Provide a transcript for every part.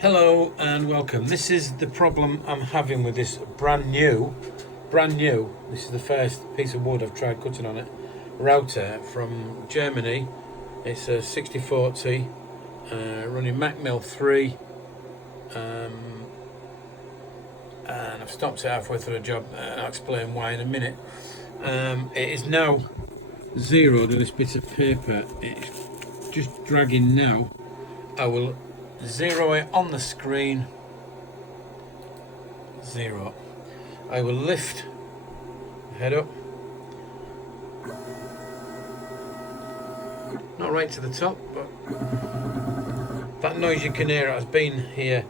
Hello and welcome. This is the problem I'm having with this brand new, this is the first piece of wood I've tried cutting on it, router from Germany. It's a 6040 running Mac Mill 3 and I've stopped it halfway through the job. I'll explain why in a minute. It is now zeroed on this bit of paper. It's just dragging now. I will zero it on the screen. Zero. I will lift the head up, not right to the top, but that noise you can hear has been here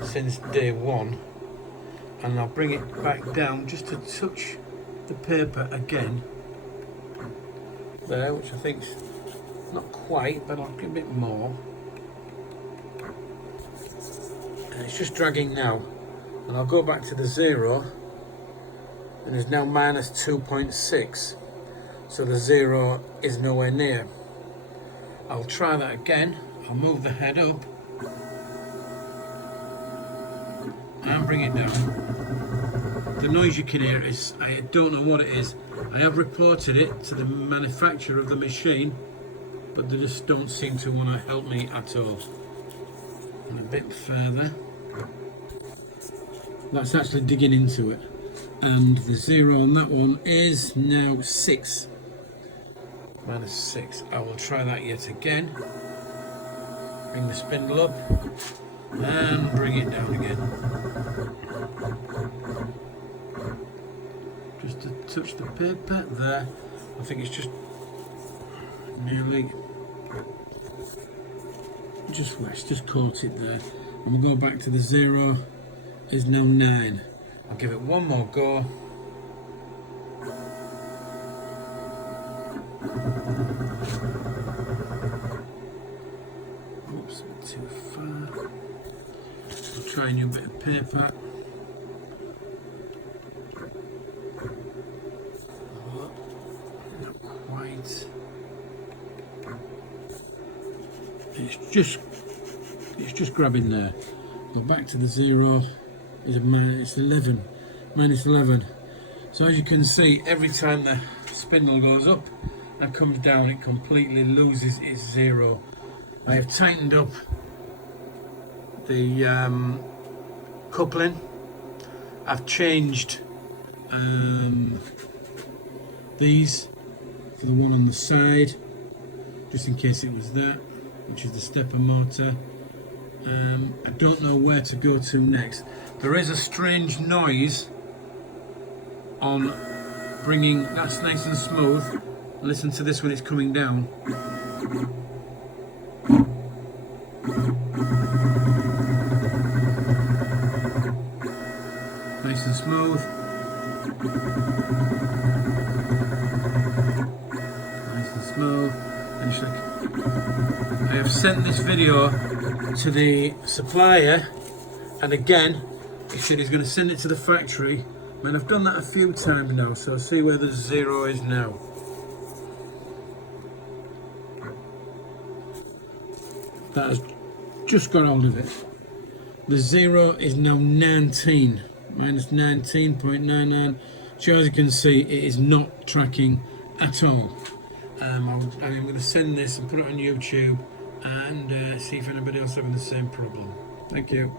since day one, and I'll bring it back down just to touch the paper again there, which I think's not quite, but I'll give a bit more. And it's just dragging now, and I'll go back to the zero, and it's now minus 2.6, so the zero is nowhere near. I'll try that again. I'll move the head up and bring it down. The noise you can hear is, I don't know what it is. I have reported it to the manufacturer of the machine, but they just don't seem to want to help me at all. And a bit further. That's actually digging into it, and the zero on that one is now 6, minus 6. I will try that yet again. Bring the spindle up and bring it down again, just to touch the paper there. I think it's just nearly just west, just caught it there. And we'll go back to the zero. Is now 9. I'll give it one more go. Oops, a bit too far. I'll try a new bit of paper. Not quite. It's just grabbing there. Go back to the zero. It's 11, minus 11. So as you can see, every time the spindle goes up and comes down, it completely loses its zero. I have tightened up the coupling. I've changed these for the one on the side, just in case it was that, which is the stepper motor. I don't know where to go to next. There is a strange noise on bringing, that's nice and smooth. Listen to this when it's coming down. Nice and smooth. Nice and smooth. And it's like, I have sent this video to the supplier, and again he said he's going to send it to the factory. I mean, I've done that a few times now, so I'll see where the zero is now. That has just got hold of it. The zero is now 19, minus 19.99. So as you can see, it is not tracking at all. I'm going to send this and put it on YouTube and see if anybody else having the same problem. Thank you.